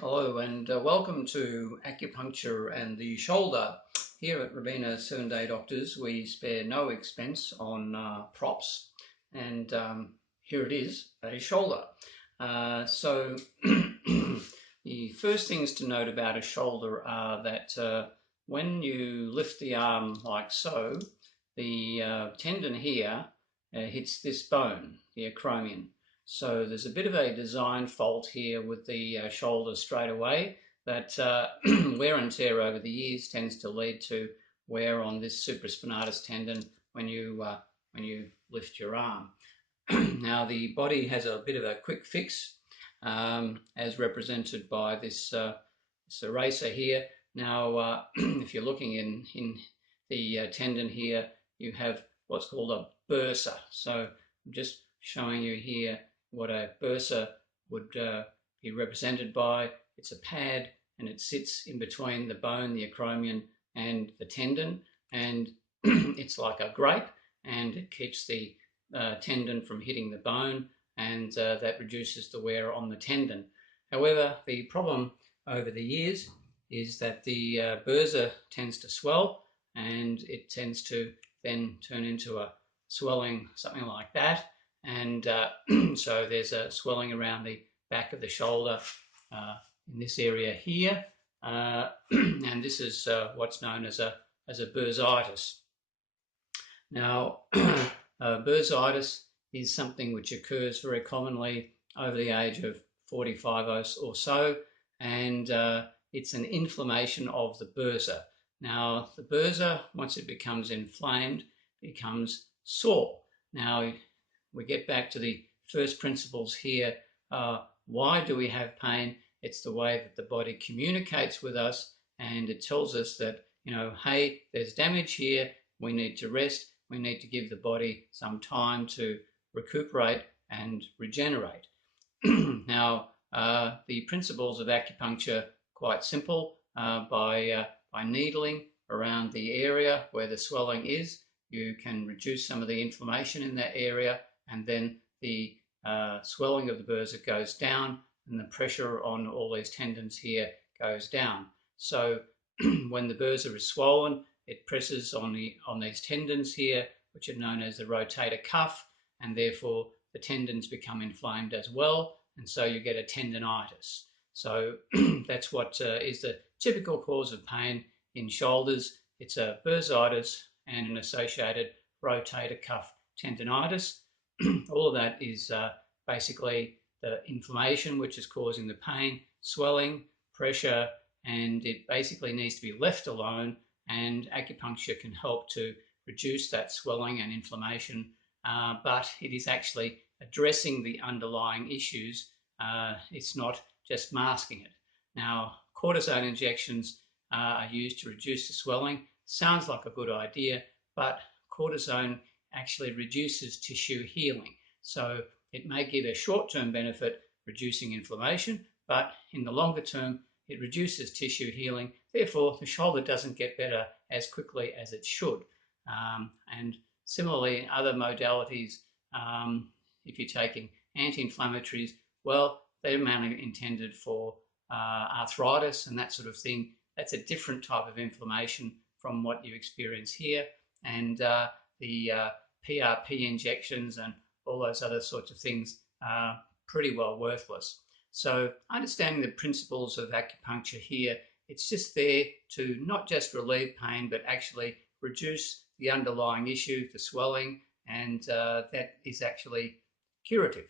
Hello and welcome to Acupuncture and the Shoulder. Here at Robina 7-Day Doctors we spare no expense on props, and here it is, a shoulder. So the first things to note about a shoulder are that when you lift the arm like so, the tendon here hits this bone, the acromion. So there's a bit of a design fault here with the shoulder straight away that wear and tear over the years tends to lead to wear on this supraspinatus tendon when you lift your arm. Now the body has a bit of a quick fix as represented by this eraser here. Now if you're looking in the tendon here, you have what's called a bursa. So I'm just showing you here what a bursa would be represented by. It's a pad and it sits in between the bone, the acromion, and the tendon, and it's like a grape, and it keeps the tendon from hitting the bone, and that reduces the wear on the tendon. However, the problem over the years is that the bursa tends to swell, and it tends to then turn into a swelling, something like that. And so there's a swelling around the back of the shoulder in this area here, and this is what's known as a bursitis. Now, bursitis is something which occurs very commonly over the age of 45 or so, and it's an inflammation of the bursa. Now, the bursa, once it becomes inflamed, becomes sore. Now, we get back to the first principles here. Why do we have pain? It's the way that the body communicates with us, and it tells us that, hey, there's damage here, we need to rest, we need to give the body some time to recuperate and regenerate. Now, the principles of acupuncture are quite simple. By needling around the area where the swelling is, you can reduce some of the inflammation in that area, and then the swelling of the bursa goes down and the pressure on all these tendons here goes down. So when the bursa is swollen, it presses on these tendons here, which are known as the rotator cuff, and therefore the tendons become inflamed as well, and so you get a tendinitis. So that's what is the typical cause of pain in shoulders. It's a bursitis and an associated rotator cuff tendinitis. All of that is basically the inflammation which is causing the pain, swelling, pressure, and it basically needs to be left alone, and acupuncture can help to reduce that swelling and inflammation, but it is actually addressing the underlying issues. It's not just masking it. Now, cortisone injections are used to reduce the swelling. Sounds like a good idea, but cortisone actually reduces tissue healing. So it may give a short-term benefit reducing inflammation, but in the longer term, it reduces tissue healing. Therefore, the shoulder doesn't get better as quickly as it should. And similarly, other modalities, if you're taking anti-inflammatories, well, they're mainly intended for arthritis and that sort of thing. That's a different type of inflammation from what you experience here. And the PRP injections and all those other sorts of things are pretty well worthless. So understanding the principles of acupuncture here, it's just there to not just relieve pain, but actually reduce the underlying issue, the swelling, and that is actually curative.